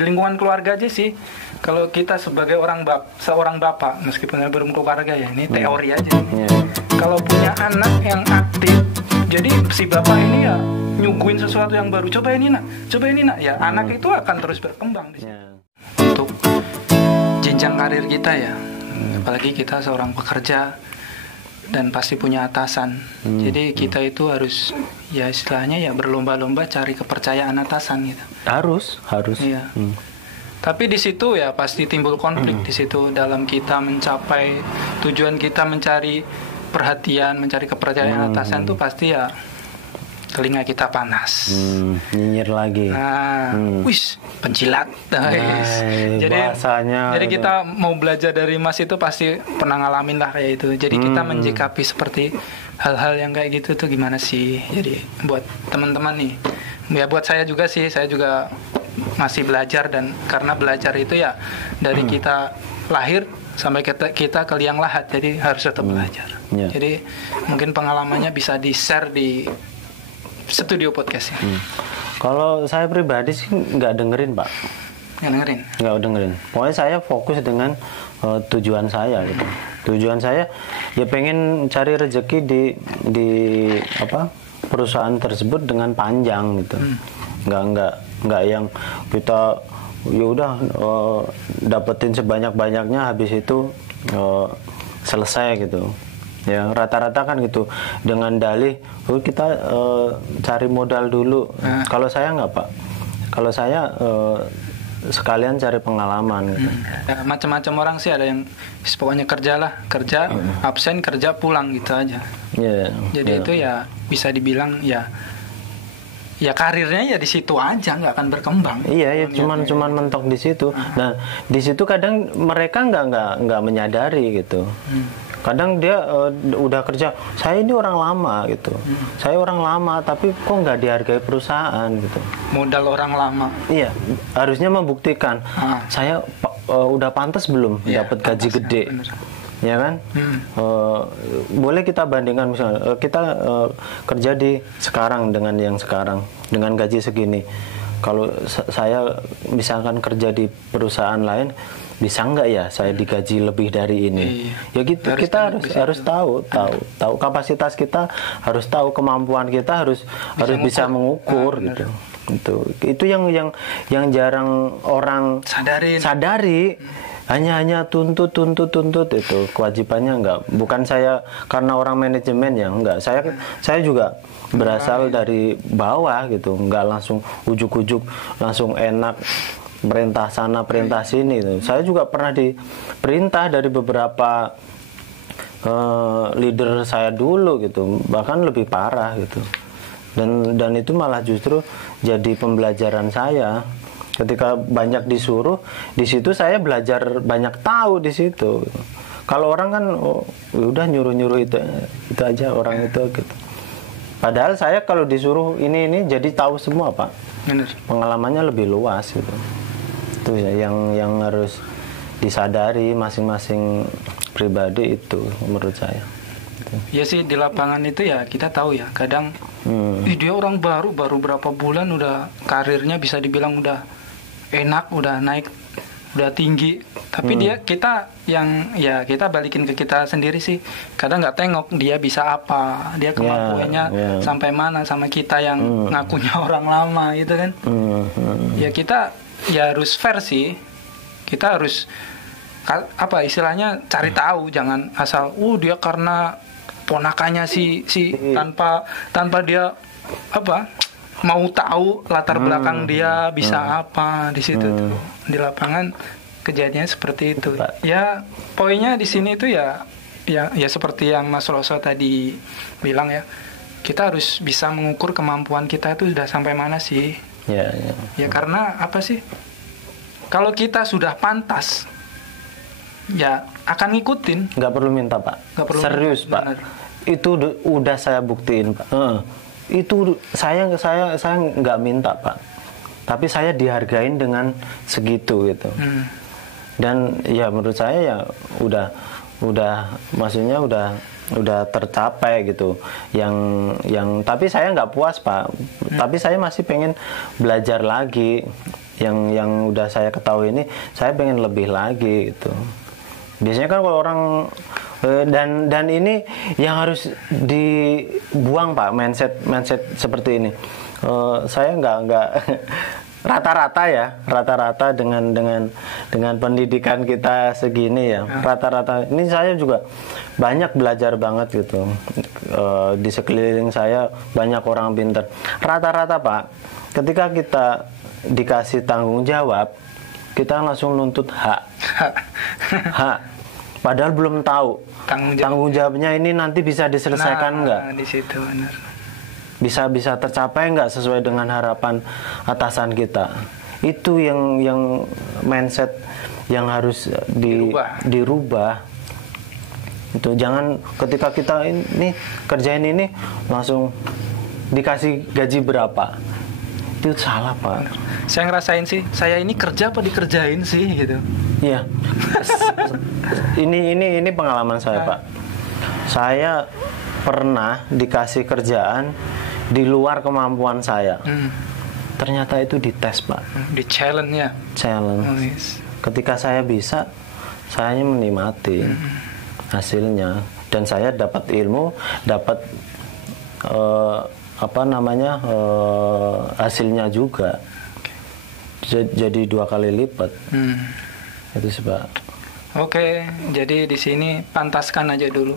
di lingkungan keluarga aja sih. Kalau kita sebagai seorang bapak, meskipun belum keluarga ya, ini teori aja. Kalau punya anak yang aktif, jadi si bapak ini ya nyuguhin sesuatu yang baru. Coba ini nak. Ya anak itu akan terus berkembang di situ. Untuk jenjang karir kita ya, apalagi kita seorang pekerja dan pasti punya atasan. Jadi kita itu harus ya istilahnya ya berlomba-lomba cari kepercayaan atasan gitu. Harus. Iya. Tapi di situ ya pasti timbul konflik di situ dalam kita mencapai tujuan kita mencari perhatian, mencari kepercayaan atasan tuh pasti ya telinga kita panas. Nyinyir lagi. Wis penjilat. Jadi kita mau belajar dari Mas itu pasti pernah ngalamin lah kayak itu. Jadi kita menjikapi seperti hal-hal yang kayak gitu tuh gimana sih. Jadi buat teman-teman nih, ya buat saya juga sih, saya juga masih belajar, dan karena belajar itu ya dari kita lahir sampai kita ke liang lahat, jadi harus tetap belajar. Jadi mungkin pengalamannya bisa di-share di studio podcast ya. Kalau saya pribadi sih nggak dengerin, Pak. Nggak dengerin. Pokoknya saya fokus dengan tujuan saya gitu. Tujuan saya ya pengen cari rezeki di perusahaan tersebut dengan panjang gitu. Nggak yang kita ya udah dapetin sebanyak-banyaknya habis itu selesai gitu. Ya rata-rata kan gitu dengan dalih kita cari modal dulu. Kalau saya nggak, Pak. Kalau saya sekalian cari pengalaman gitu. Ya, macam-macam orang sih, ada yang pokoknya kerja absen kerja pulang gitu aja. Jadi itu ya bisa dibilang ya karirnya ya di situ aja, nggak akan berkembang. Iya, cuman mentok di situ. Nah, di situ kadang mereka nggak menyadari gitu. Kadang dia udah kerja, saya ini orang lama gitu. Saya orang lama, tapi kok nggak dihargai perusahaan gitu. Modal orang lama. Iya, harusnya membuktikan saya udah pantas belum dapat gaji gede. Bener. Ya kan, boleh kita bandingkan misalnya kita kerja di sekarang dengan yang sekarang dengan gaji segini. Kalau saya misalkan kerja di perusahaan lain, bisa nggak ya saya digaji lebih dari ini? Ya gitu, kita harus tahu kapasitas kita, harus tahu kemampuan kita, harus bisa mengukur gitu. Itu yang jarang orang sadari. Hanya tuntut itu kewajibannya bukan saya karena orang manajemen ya enggak, saya juga berasal dari bawah gitu, enggak langsung ujuk-ujuk langsung enak perintah sana perintah sini gitu. Saya juga pernah diperintah dari beberapa leader saya dulu gitu, bahkan lebih parah gitu, dan itu malah justru jadi pembelajaran saya. Ketika banyak disuruh, di situ saya belajar banyak tahu di situ. Kalau orang kan udah nyuruh itu aja orang itu gitu. Padahal saya kalau disuruh ini jadi tahu semua, Pak. Benar. Pengalamannya lebih luas gitu. Itu ya yang harus disadari masing-masing pribadi itu menurut saya. Ya sih, di lapangan itu ya kita tahu ya, kadang dia orang baru berapa bulan udah karirnya bisa dibilang udah enak, udah naik, udah tinggi, tapi kita balikin ke kita sendiri sih, kadang nggak tengok dia bisa apa, dia kemampuannya sampai mana sama kita yang ngakunya orang lama gitu kan. Ya kita ya harus fair sih, kita harus apa istilahnya cari tahu, jangan asal dia karena ponakannya si tanpa dia mau tahu latar belakang dia bisa apa di situ tuh. Di lapangan kejadiannya seperti itu. Ya poinnya di sini itu ya seperti yang Mas Roso tadi bilang ya, kita harus bisa mengukur kemampuan kita itu sudah sampai mana sih. Ya karena apa sih, kalau kita sudah pantas ya akan ngikutin. Nggak perlu minta, Pak. Serius, Pak. Bener. Itu udah saya buktiin, Pak. Itu saya nggak minta, Pak, tapi saya dihargain dengan segitu gitu. Dan ya menurut saya ya udah maksudnya udah tercapai gitu. Yang tapi saya nggak puas, Pak. Tapi saya masih pengen belajar lagi. yang udah saya ketahui ini, saya pengen lebih lagi gitu. Biasanya kan kalau orang dan ini yang harus dibuang Pak, mindset seperti ini. Saya nggak rata-rata dengan pendidikan kita segini ya, rata-rata ini saya juga banyak belajar banget gitu. Di sekeliling saya banyak orang pintar. Rata-rata Pak, ketika kita dikasih tanggung jawab, kita langsung nuntut hak. Padahal belum tahu tanggung jawabnya ini nanti bisa diselesaikan nggak? Di situ benar. Bisa tercapai nggak sesuai dengan harapan atasan kita? Itu yang mindset yang harus dirubah. Itu jangan ketika kita ini kerjain ini langsung dikasih gaji berapa. Itu salah Pak. Saya ngerasain sih, saya ini kerja apa dikerjain sih gitu. Iya. ini pengalaman saya Pak. Saya pernah dikasih kerjaan di luar kemampuan saya. Ternyata itu dites Pak. Di challenge ya. Challenge. Oh, yes. Ketika saya bisa, saya menikmati hasilnya dan saya dapat ilmu, dapat hasilnya juga. Jadi 2 kali lipat. Itu sih Pak. Oke, jadi di sini pantaskan aja dulu.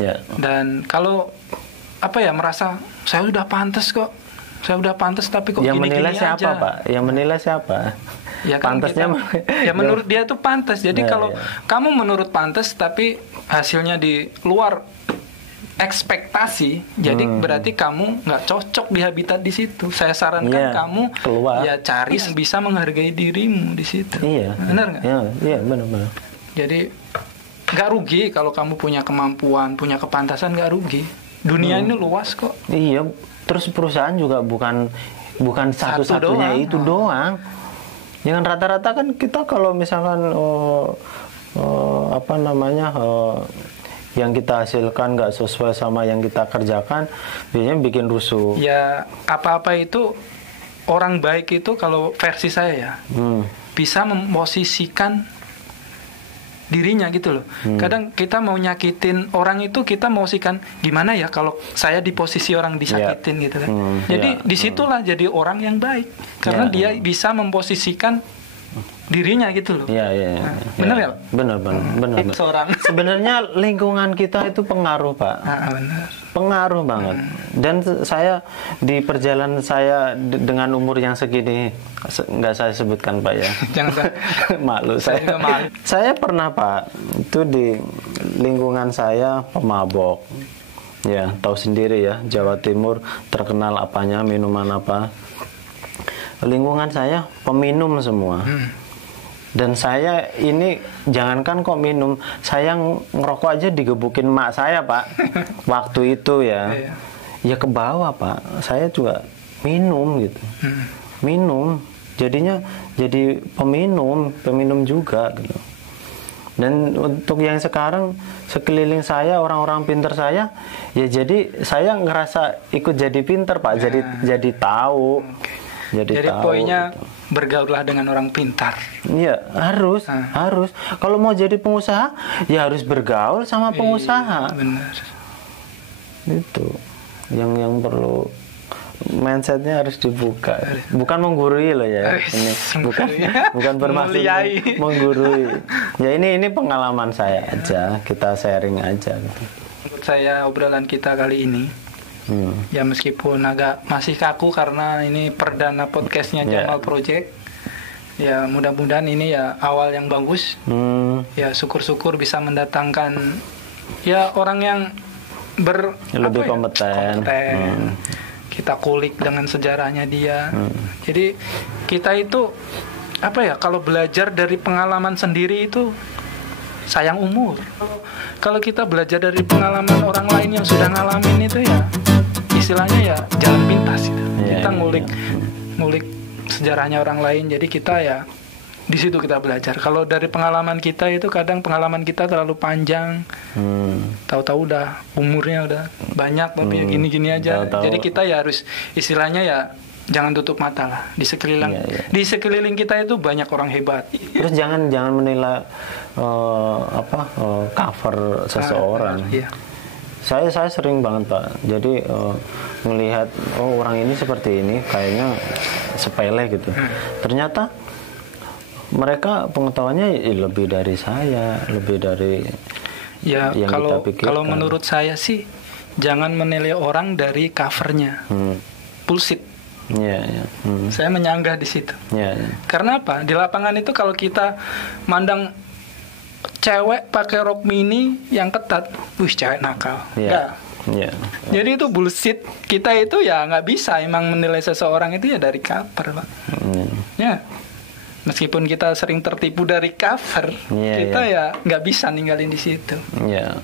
Ya. Dan kalau merasa saya udah pantas kok, tapi kok yang gini-gini menilai siapa aja. Pak? Yang menilai siapa? Ya kan pantasnya ya menurut dia tuh pantas. Jadi kalau kamu menurut pantas tapi hasilnya di luar ekspektasi, jadi berarti kamu nggak cocok di habitat di situ. Saya sarankan kamu keluar. Ya cari yang bisa menghargai dirimu di situ. Iya. Benar nggak? Iya benar. Jadi nggak rugi kalau kamu punya kemampuan, punya kepantasan, nggak rugi. Dunia ini luas kok. Iya. Terus perusahaan juga bukan satu-satunya itu doang. Yang rata-rata kan kita kalau misalkan yang kita hasilkan nggak sesuai sama yang kita kerjakan, biasanya bikin rusuh. Ya apa-apa itu orang baik itu kalau versi saya ya bisa memposisikan dirinya gitu loh. Kadang kita mau nyakitin orang itu kita mau posisikan gimana ya kalau saya di posisi orang disakitin gitu kan. Jadi disitulah jadi orang yang baik karena dia bisa memposisikan dirinya gitu loh. Iya. Benar ya? Benar. Sebenarnya lingkungan kita itu pengaruh Pak. Benar. Pengaruh banget. Dan saya di perjalanan saya dengan umur yang segini, nggak saya sebutkan Pak ya. Jangan. Malu saya. Saya pernah Pak, itu di lingkungan saya pemabok. Ya, tahu sendiri ya, Jawa Timur terkenal apanya, minuman apa. Lingkungan saya peminum semua. Dan saya ini jangankan kok minum, saya ngerokok aja digebukin mak saya Pak. Waktu itu ya. Ya ke bawah Pak. Saya juga minum gitu. Minum. Jadinya jadi peminum juga gitu. Dan untuk yang sekarang sekeliling saya, orang-orang pintar saya, ya jadi saya ngerasa ikut jadi pintar Pak. Jadi tahu. Jadi poinnya gitu. Bergaullah dengan orang pintar. Iya, harus. Kalau mau jadi pengusaha, ya harus bergaul sama pengusaha. Benar. Itu yang perlu, mindsetnya harus dibuka. Bukan menggurui loh ya. Ini bukan bermaksud menggurui. Ya ini pengalaman saya aja. Kita sharing aja. Menurut saya obrolan kita kali ini. Ya meskipun agak masih kaku karena ini perdana podcastnya Jamal Project. Ya mudah-mudahan ini ya awal yang bagus. Ya syukur-syukur bisa mendatangkan ya orang yang lebih kompeten. Kita kulik dengan sejarahnya dia. Jadi kita itu kalau belajar dari pengalaman sendiri itu sayang umur. Kalau kita belajar dari pengalaman orang lain yang sudah ngalamin itu ya istilahnya ya jalan pintas gitu. Kita ngulik sejarahnya orang lain, jadi kita ya di situ kita belajar. Kalau dari pengalaman kita itu kadang pengalaman kita terlalu panjang, tahu-tahu udah umurnya udah banyak tapi ya gini-gini aja. Tahu-tahu. Jadi kita ya harus istilahnya ya jangan tutup mata lah. Di sekeliling kita itu banyak orang hebat. Terus jangan menilai cover seseorang. Iya. Saya sering banget Pak. Jadi melihat orang ini seperti ini, kayaknya sepele gitu. Ternyata mereka pengetahuannya lebih dari saya, lebih dari ya, yang kita pikirkan. Kalau menurut saya sih jangan menilai orang dari covernya. Bullshit. Ya. Saya menyanggah di situ. Ya. Karena apa? Di lapangan itu kalau kita mandang cewek pakai rok mini yang ketat, cewek nakal. Ya. Ya. Jadi itu bullshit. Kita itu ya nggak bisa emang menilai seseorang itu ya dari cover, Pak. Ya. Meskipun kita sering tertipu dari cover, kita ya nggak bisa ninggalin di situ. Ya,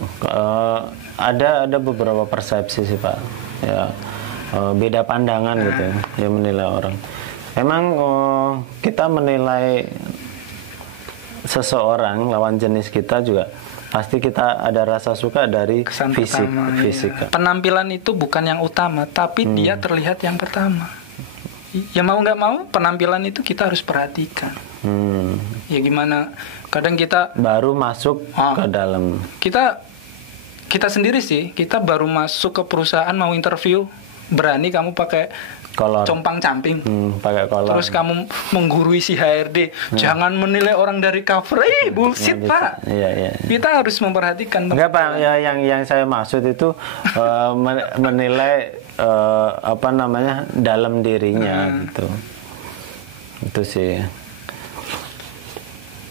ada beberapa persepsi sih Pak. Ya, beda pandangan gitu ya menilai orang. Memang kita menilai seseorang lawan jenis kita juga pasti kita ada rasa suka dari kesan fisik. Ya. Penampilan itu bukan yang utama, tapi dia terlihat yang pertama. Ya mau nggak mau penampilan itu kita harus perhatikan. Ya gimana? Kadang kita baru masuk ke dalam. Kita sendiri sih, kita baru masuk ke perusahaan mau interview, berani kamu pakai kolor, compang-camping, pakai kolor. Terus kamu menggurui si HRD, jangan menilai orang dari cover. Bullshit Pak. Iya. Kita harus memperhatikan. Enggak Pak, ya, yang saya maksud itu menilai dalam dirinya gitu. Itu sih.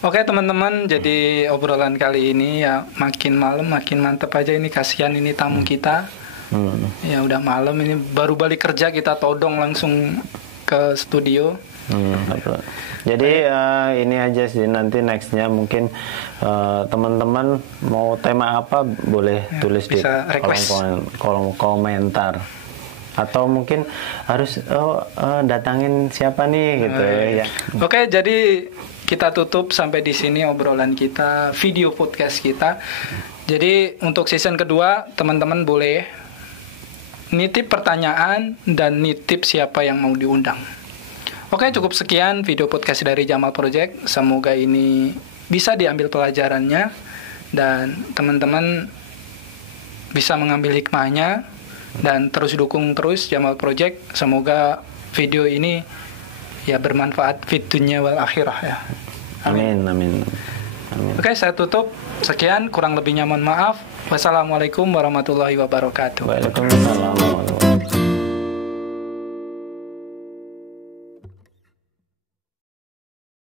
Oke teman-teman, jadi obrolan kali ini ya makin malam makin mantep aja ini, kasihan ini tamu kita. Ya udah malam ini, baru balik kerja kita todong langsung ke studio. Jadi ini aja sih, nanti nextnya mungkin teman-teman mau tema apa boleh tulis di kolom komentar, atau mungkin harus datangin siapa nih gitu ya. Oke, jadi kita tutup sampai di sini obrolan kita, video podcast kita. Jadi untuk season kedua teman-teman boleh nitip pertanyaan dan nitip siapa yang mau diundang. Oke, cukup sekian video podcast dari Jamal Project. Semoga ini bisa diambil pelajarannya dan teman-teman bisa mengambil hikmahnya, dan terus dukung terus Jamal Project. Semoga video ini ya bermanfaat fid dunya wal akhirah ya. Amin. Oke, saya tutup. Sekian, kurang lebihnya mohon maaf. Wassalamualaikum warahmatullahi wabarakatuh. Waalaikumsalam.